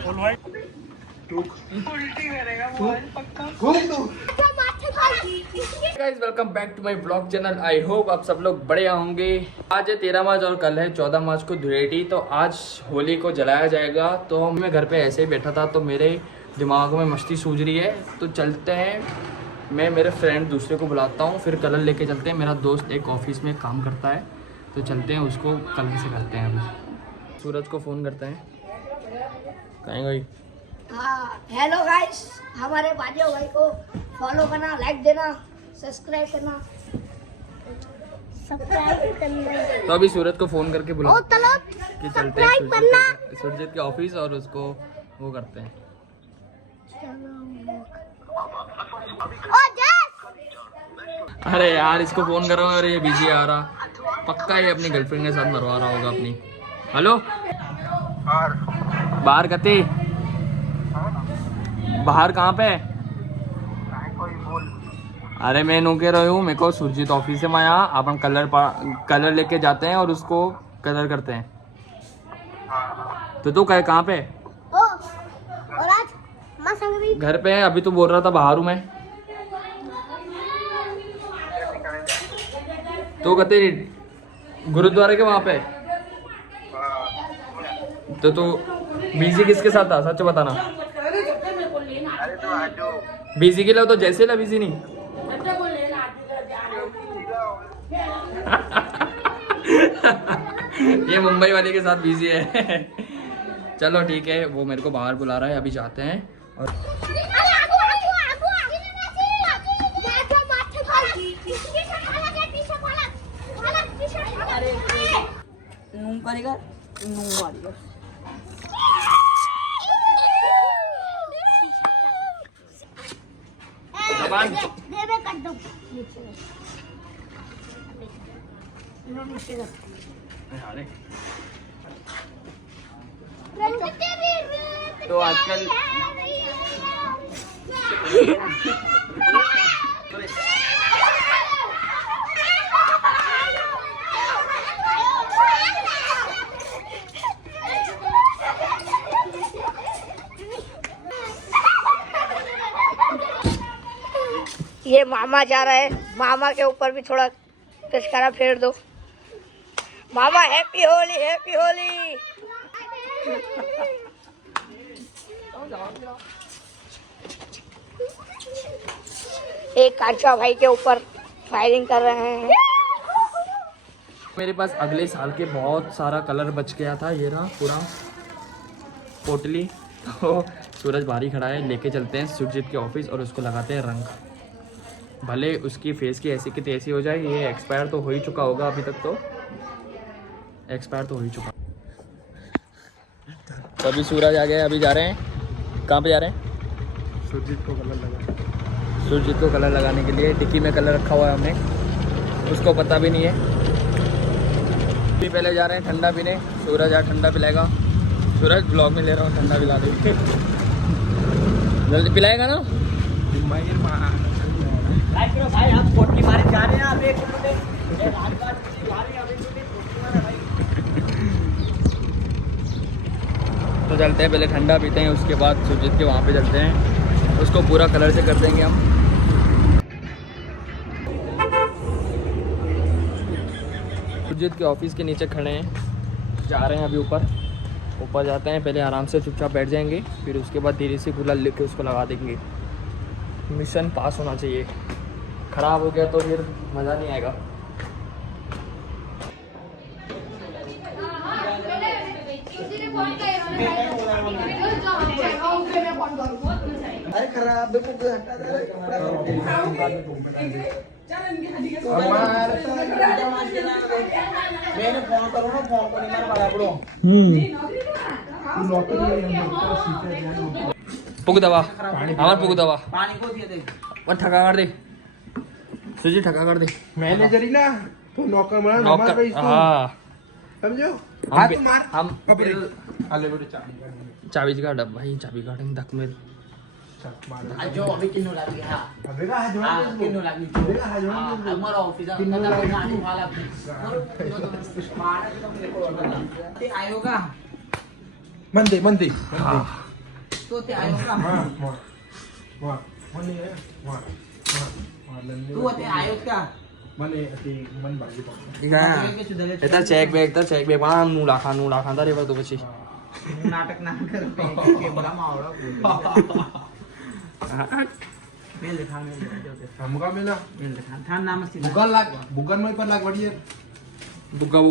Guys welcome back to my blog channel. I hope आप सब लोग बढ़िया होंगे। आज है 13 मार्च और कल है 14 मार्च को धुलेंडी। तो आज होली को जलाया जाएगा। तो मैं घर पे ऐसे ही बैठा था तो मेरे दिमाग में मस्ती सूझ रही है। तो चलते हैं, मैं मेरे फ्रेंड दूसरे को बुलाता हूँ, फिर कलर लेके चलते हैं। मेरा दोस्त एक ऑफिस में काम करता है तो चलते हैं, उसको कलर से करते हैं। अभी सूरज को फ़ोन करते हैं। कहीं गई? हाँ हेलो गाइस, हमारे बाजू भाई को फॉलो करना, लाइक देना, सब्सक्राइब करना। तो अभी सूरज को फ़ोन करके बुला कि चलते हैं सूरज के ऑफिस और उसको वो करते हैं। अरे यार इसको फ़ोन कर रहा हूँ और ये बिजी आ रहा। पक्का ये अपनी गर्लफ्रेंड के साथ मरवा रहा होगा अपनी। हेलो बाहर कते बाहर कहाँ पे? अरे मैं नू कह रहा हूँ, मेरे को सुरजीत ऑफिस से मैं यहाँ अपन कलर लेके जाते हैं और उसको कलर करते हैं। तो तू कहे कहाँ पे? और आज घर पे है। अभी तो बोल रहा था बाहर हूँ मैं। तो कहते गुरुद्वारे के वहाँ पे। तो तू बिजी किसके साथ था, सच बताना। बिजी के लिए तो जैसे ला बिजी नहीं। ये मुंबई वाले के साथ बिजी है। चलो ठीक है, वो मेरे को बाहर बुला रहा है, अभी जाते हैं। और तो आजकल ये मामा जा रहा है, मामा के ऊपर भी थोड़ा पिचकारा फेर दो। मामा हैप्पी होली, हैप्पी होली। एक कांचा भाई के ऊपर फायरिंग कर रहे हैं। मेरे पास अगले साल के बहुत सारा कलर बच गया था। ये रहा पूरा पोटली। तो सूरज बाहरी खड़ा है, लेके चलते हैं सुरजीत के ऑफिस और उसको लगाते हैं रंग। भले उसकी फेस की ऐसी की तैसी हो जाए। ये एक्सपायर तो हो ही चुका होगा, अभी तक तो एक्सपायर तो हो ही चुका। तो अभी सूरज आ गया, अभी जा रहे हैं। कहाँ पे जा रहे हैं? सुरजीत को कलर लगाने के लिए। डिक्की में कलर रखा हुआ है हमने, उसको पता भी नहीं है। अभी पहले जा रहे हैं ठंडा पीने। सूरज आज ठंडा पिलाएगा। सूरज ब्लॉग में ले रहा हूँ, ठंडा पिला दे। जल्दी पिलाएगा ना? भाई आप पोटली मारे जा रहे हैं। तो चलते हैं, पहले ठंडा पीते हैं, उसके बाद सुरजीत के वहाँ पे चलते हैं, उसको पूरा कलर से कर देंगे हम। सुरजीत के ऑफिस के नीचे खड़े हैं, जा रहे हैं अभी ऊपर जाते हैं। पहले आराम से चुपचाप बैठ जाएंगे, फिर उसके बाद धीरे से गुलाल लेके उसको लगा देंगे। मिशन पास होना चाहिए, खराब हो गया तो फिर मज़ा नहीं आएगा। अरे खराब मैंने फोन करो ना, फोन करने में बड़ा बड़ो पुग दवा हमार पुग दवा पानी को दिए दे और ठका कर दे। सुजी ठका कर दे। मैनेजर ही ना तो नौकर मार नौकर। हाँ समझो। हम आले बड़े चाबी का डब्बा ही, चाबी काटेंगे तक में। जो अभी किन्नो लगी है अबे का जो किन्नो लगी अबे का जो हमारा ऑफिस का ना बनाने वाला मार तो मेरे को आयोगा मंदे तो ते आयो का तू ते आयो का इधर चेक बैग वहाँ नू लाखा था रे तो बची नाटक ना कर के बड़ा मावड़ा मेल दिखा थान नाम से बुग्गा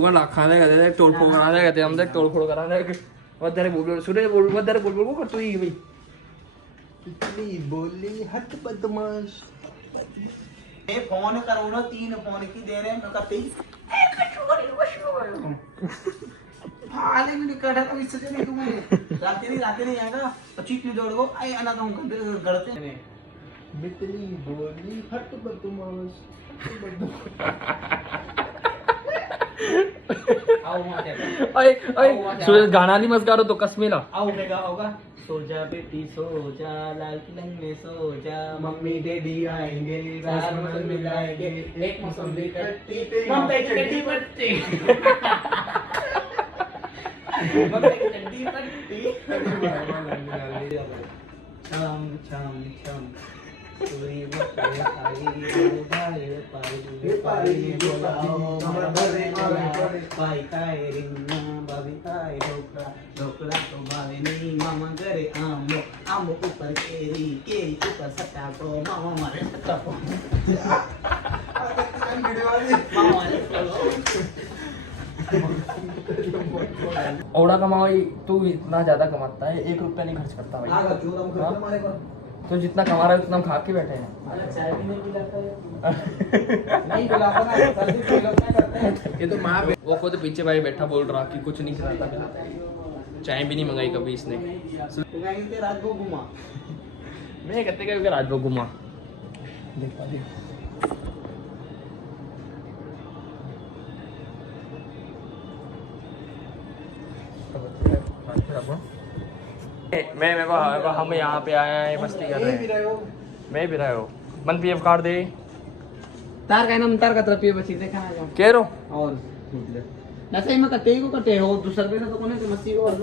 लाखा दे कहते तोड़ फोड़ करा दे कहते हम देख तोड़ फोड़ करा दे वदरे बोल सूर्य बोल वदरे बोल को कर तू ही भाई इतनी बोली हट बदमाश ए फोन करो ना 3 फोन की दे रहे मैं कहते हाले में कटा तो इससे नहीं तुम रात नहीं आएगा 25 की दौड़ को आई आना तो हम गड़ते हैं इतनी बोली हट बदमाश आओ वहां जाकर ओए सूर्य गाना नहीं मत गारो तो कसमेला आओ होगा सो जा बेटी सो जा लाल किले में सो जा मम्मी डैडी आएंगे रात में मिलाएंगे एक मौसमी कट्टी पे मम्मी की कट्टी पट्टी मम्मी की कट्टी पट्टी छम छम छम पूरी मस्ती आई पाई बोलाओ पाई काय रिंना बाबी काय ढोकला तो भावे नहीं मामा करे आम ऊपर केरी ऊपर सट्टा को मामा मारे सट्टा को मामा मारे औड़ा कमाई तू इतना ज्यादा कमाता है 1 रुपया नहीं खर्च करता भाई तो जितना कमा रहा है उतना हम खा के बैठे हैं चाय भी नहीं पिलाता है नहीं पिलाता ना कल भी पिलाता करते हैं ये तो माँ वो खुद पीछे भाई बैठा बोल रहा कि कुछ नहीं खिलाता चाय भी नहीं मंगाई कभी इसने रात को घुमा मैं कहते कि रात को घुमा मैं हम यहाँ पे आए हैं मस्ती कर रहे हैं मैं भी रहे हो मन पीएफ कार्ड दे तार का नाम तार का तरफ ये बची देखा ना कह रो और ना सही में कटे को कटे हो दूसरा पे तो कोने के मस्ती को और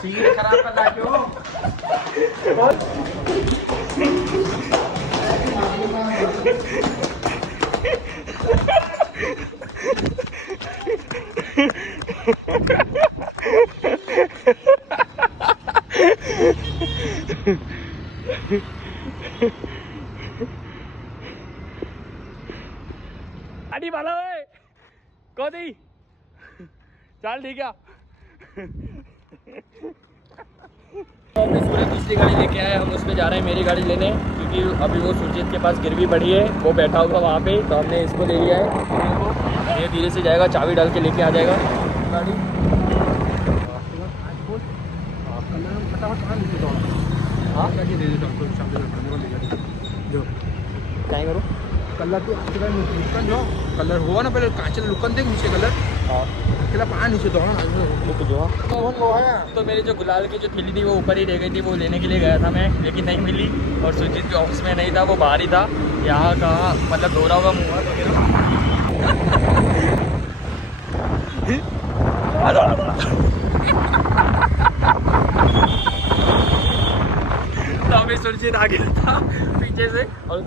सीट खराब कर लाजो गाड़ी वाला है कौदी चल ठीक है दूसरी गाड़ी लेके आए हम उस पर जा रहे हैं मेरी गाड़ी लेने क्योंकि अभी वो सुरजीत के पास गिरवी पड़ी है वो बैठा हुआ वहाँ पे तो हमने इसको ले लिया है ये धीरे से जाएगा चाबी डाल के लेके आ जाएगा गाड़ी हाँ क्या करो कलर तो लुकन जो कलर हुआ ना पहले कांच लुकन देख नीचे कलर अकेला पा नीचे दो तो मेरी जो गुलाल की जो थैली थी वो ऊपर ही रह गई थी वो लेने के लिए गया था मैं लेकिन नहीं मिली और सुरजीत के ऑफिस में नहीं था वो बाहर ही था यहाँ कहाँ मतलब धो रहा हुआ मुँह तो अभी सुरजीत आ गया था पीछे से और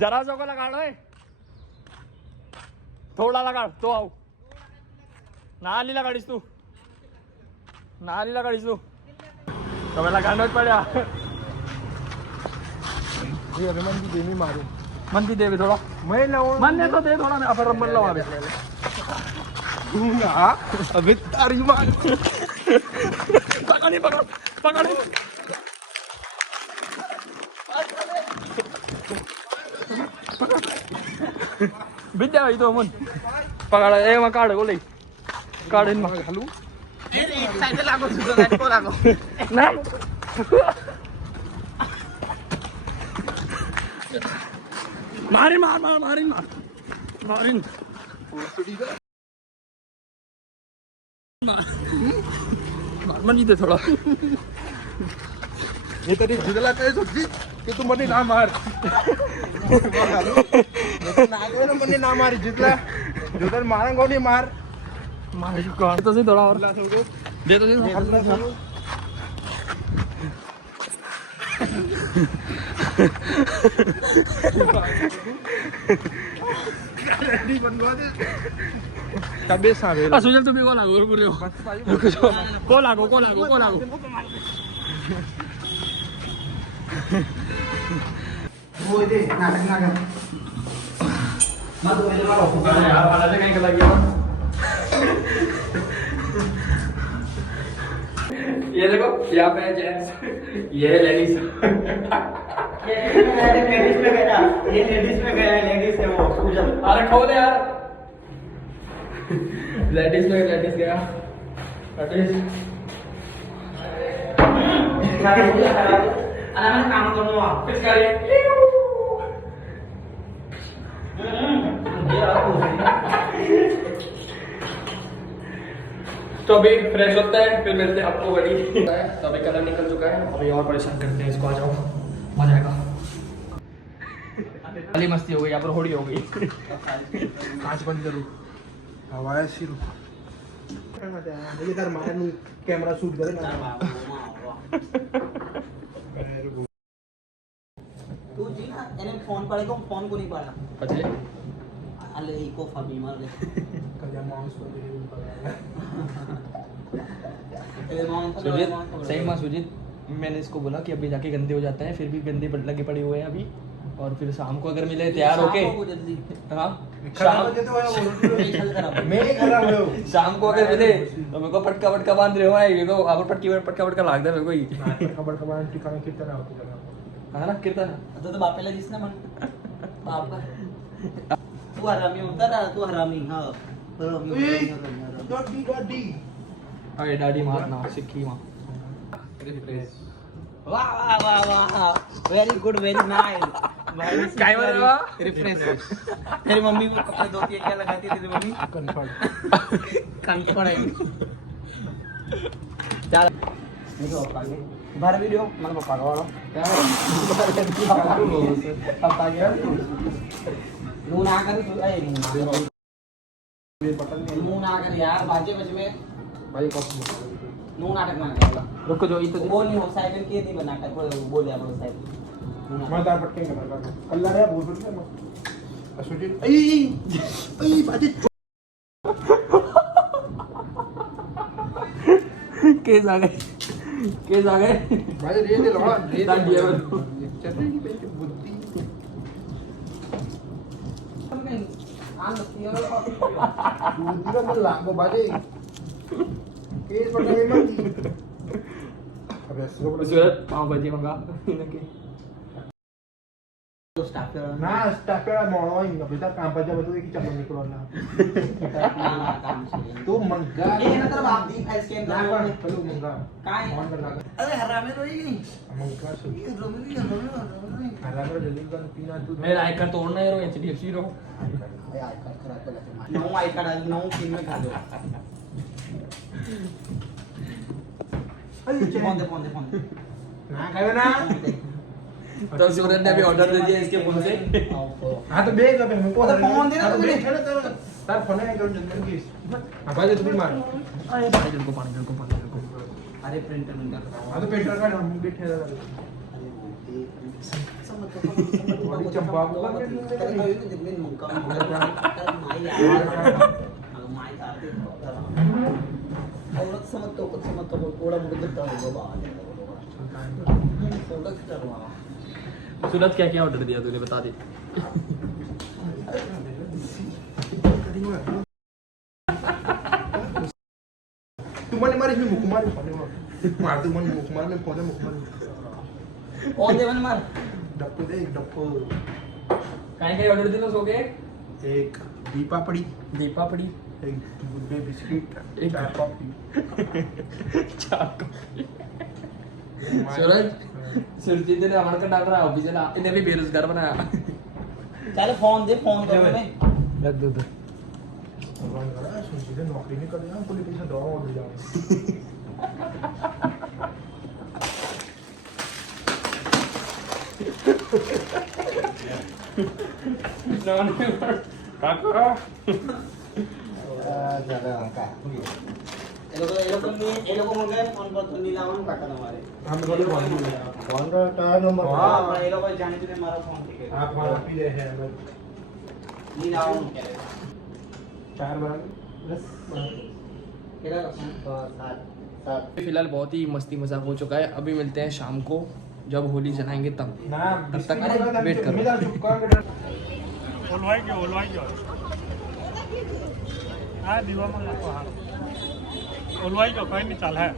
जरा सो को लगा लो थोड़ा लगा तो आओ नाली लगाड़ीस तू तो मैं लगाना पड़ा ये अभिमान की देवी मारू मन की देवी थोड़ा मैं लाऊं मन ने तो दे थोड़ा मैं अपन रमन लगा दे दूंगा अबे तारी मार पकड़ विद्या भाई तो मन पकड़ ए मैं काट को ले काट इन हलू एक साइड लागो दूसरा साइड को लागो ना मारिन मार मार मारिन मार मारिन मार इथे थोडा मी तरी जिजला काय सुटली की तू म्हणे ना मार नागवे ना म्हणे ना मार जिजला जिजल मारा कोणी मार मार तो से थोड़ा और दे तो दे तबे सावे सुजल तुम्ही को लागो रुको जाओ को लागो वो दे नाटक मत मेरे मारो यार वाला से कहीं लग गया ये देखो यहाँ पे है जेंट्स ये है लेडीज ये लेडीज में गया लेडीज है वो पूजन अरे खोल यार लेडीज गया अरे काम करो पिचकारी तो अभी फ्रेश होता है फिर मिलते हैं आपको बड़ी तो अभी कलर निकल चुका है अभी और परेशान करते हैं इसको आ जाओ मजा आएगा खाली मस्ती हो गई यहाँ पर होड़ी हो गई कांच बंद करू हवा सिरू इधर मारे नु कैमरा शूट करे ना तू जी ना એને ફોન પડે તો ફોન કોની પાડા પછી અલે ઈકો ફાબી માર દે कजा माउस पर એ માઉન્ટ सुजीत सही में सुजीत मैंने इसको बोला कि अभी जाके गंदे हो जाते हैं फिर भी गंदे लगे पड़े हुए हैं अभी और फिर शाम को अगर मिले तैयार होके हाँ शाम मैं खराब हो शाम को अगर मिले तो मेरे को पटका बांध रहे हो ये तो अब पटका लागता है मेरे को ही खबर खबर ठिकाना कितना होती जगह है ना कितना आता तो बापेला दिसना म्हण बाप तू हरामी होता ना तू हरामी हां डॉडी अरे डाडी मारना सिक्की मां वाह वाह वाह वाह वेरी गुड वेरी नाइस काय बोल रहा रिफ्रेश तेरी मम्मी को कपड़े धोती है क्या लगाती है तेरी मम्मी कंफर्ट है चल देखो आगे बाहर वीडियो मन पापा का वाला पापा गया नून आकर नून आकर यार बाजे बज में भाई कॉस्ट नून नाटक ना रुको जो इतो बोल नहीं हो साइकिल के नहीं बना कर बोल या बोल साइकिल मैं तार पटके कर कल्ला रे बोल बोल असुजी आई बाजे केस आ गए भाई रे दे लगा रे दान दिया चटनी की बेंच बुद्धि बुद्धि का लांगो बाजे केस पटके मत अबे सूरत पाव भाजी मंगा इनके तो स्टाफ कर ना स्टाफ का मोड़ो ही अभी तक काम पर जब तो एक चम्मच निकलना ना काम से तू मंगा ये ना तेरा बाप दी फाइल स्कैन ना कर पर चलो मंगा काय फोन कर लगा अरे हरामे रोई नहीं मंगा सो ये रोमी हरामे हरा कर जल्दी कर पीना तू मेरा आई कार्ड तोड़ना है रो एचडीएफसी रो आई कार्ड खराब कर नौ आई कार्ड 9 पिन में खा दो फोन दे ना खावे ना तो सूरज ने अभी ऑर्डर दे दिया इसके फोन से हां तो देख अबे हमको तो फोन दे ना तू मुझे। तार फोन है कर जल्दी की हां भाई तू भी मार अरे भाई दिल को पानी अरे प्रिंटर में कर हां तो पेंटर का हम बैठे रहा बड़ी चंपा को जितने मुंका माई यार माई आते औरत समझ तो थोड़ा मुझे देता होगा फोटो खिंचवा सूरज क्या क्या ऑर्डर दिया तूने बता दे तू मने मारी इसमें मुख मार तू मन मुख मार में फोन है मुख मार ऑन दे मन मार डप्पू दे एक डप्पू काय काय ऑर्डर दिलं सोगे एक दीपा पड़ी एक गुड्डे बिस्किट एक चार कॉफी सूरज सुरजीत ने अमन का डाल रहा है ऑफिस ना, इन्हें भी बेरोजगार बनाया। चल फोन दे, फोन कर मैं रख दो भगवान करा सुन सीधे नौकरी नहीं कर रहा पुलिस स्टेशन दवा और ले जाओ। काका ये लोग मंगाए फोन पर तो नीला वन काटा हमारे हम बोले फोन का टायर नंबर हां ये लोग जाने के मारा फोन ठीक है आप हमारा पी रहे हैं नीला वन क्या है 4 बार बस फिलहाल बहुत ही मस्ती मजाक हो चुका है। अभी मिलते हैं शाम को जब होली जलाएंगे तब। तब तक अरे वेट करो। ओलवाई क्यों हाँ दीवा मंगा तो हाँ ओलवाई क्यों कोई नहीं चल है